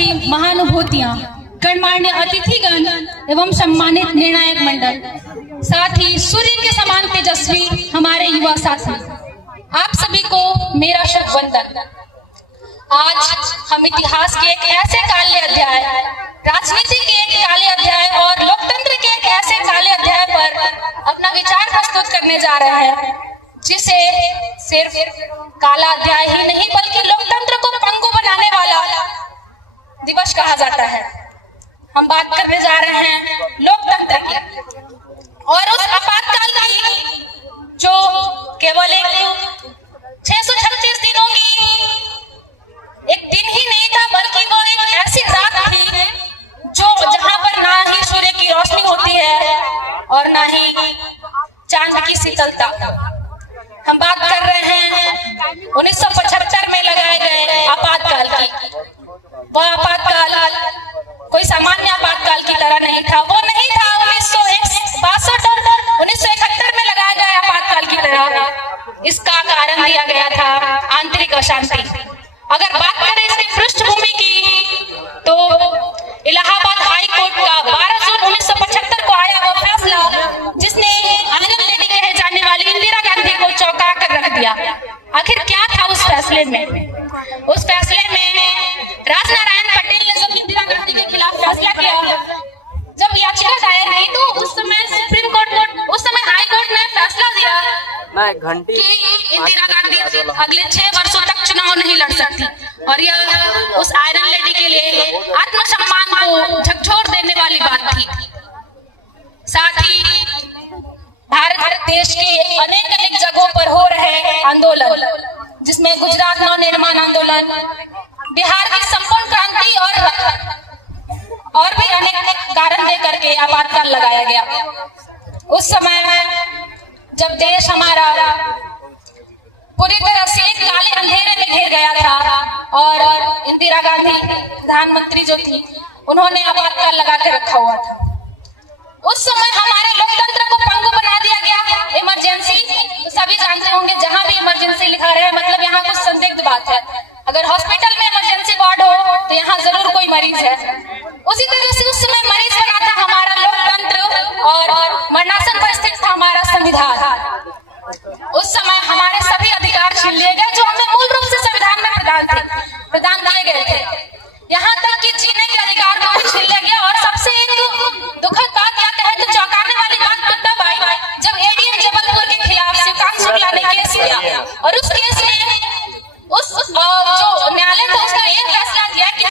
सभी महानुभूतियां, गणमान्य अतिथिगण एवं सम्मानित निर्णायक मंडल, साथ ही सूर्य के समान तेजस्वी हमारे युवा साथी, आप सभी को मेरा शुभ वंदन। आज हम इतिहास के एक ऐसे काले अध्याय, राजनीति के एक काले अध्याय और लोकतंत्र के एक ऐसे काले अध्याय पर अपना विचार प्रस्तुत करने जा रहे हैं, जिसे सिर्फ काला अध्याय ही नहीं बल्कि लोकतंत्र को पंगु बनाने वाला दिवस कहा जाता है। हम बात करने जा रहे हैं लोकतंत्र की और उस आपातकाल की जो केवल 636 दिनों की एक दिन ही नहीं था, बल्कि वो एक ऐसी रात थी जो जहां पर ना ही सूर्य की रोशनी होती है और ना ही चांद की शीतलता। हम बात कर रहे हैं 1975 में लगाए गए आपातकाल की। वह आपातकाल कोई सामान्य आपातकाल की तरह नहीं था, वो नहीं था 1962 और 1971 में लगाए गए आपातकाल की तरह। इसका कारण दिया गया था आंतरिक अशांति। अगर बात करें इसकी पृष्ठभूमि की, तो इलाहाबाद हाई कोर्ट का 12 जून 1975 को आया वो फैसला, जिसने आयरन लेडी कहे जाने वाली इंदिरा गांधी को चौंका कर रख दिया। आखिर क्या था उस फैसले में? उस फैसले में राजनारायण पटेल ने जब इंदिरा गांधी के खिलाफ फैसला किया, जब याचिका दायर की, तो उस समय सुप्रीम कोर्ट, उस समय हाई कोर्ट ने फैसला दिया कि इंदिरा गांधी अगले 6 वर्षों तक चुनाव नहीं लड़ सकती, और यह उस आयरन लेडी के लिए आत्मसम्मान को झकझोर देने वाली बात थी। साथ ही भारत देश के अनेक जगहों पर हो रहे आंदोलन, जिसमें गुजरात नव निर्माण आंदोलन, बिहार की संपूर्ण क्रांति और भी अनेक कारण लेकर के आपातकाल लगाया गया। उस समय जब देश हमारा पूरी तरह से एक काले अंधेरे में घिर गया था और इंदिरा गांधी प्रधानमंत्री जो थी, उन्होंने आपातकाल लगा के रखा हुआ था। उस समय हमारे लोकतंत्र को पंगु बना दिया गया। इमरजेंसी, सभी जानते होंगे, जहां भी इमरजेंसी लिखा रहे मतलब यहाँ कुछ संदिग्ध बात है। अगर हॉस्पिटल में इमरजेंसी वार्ड हो तो यहाँ जरूर कोई मरीज है।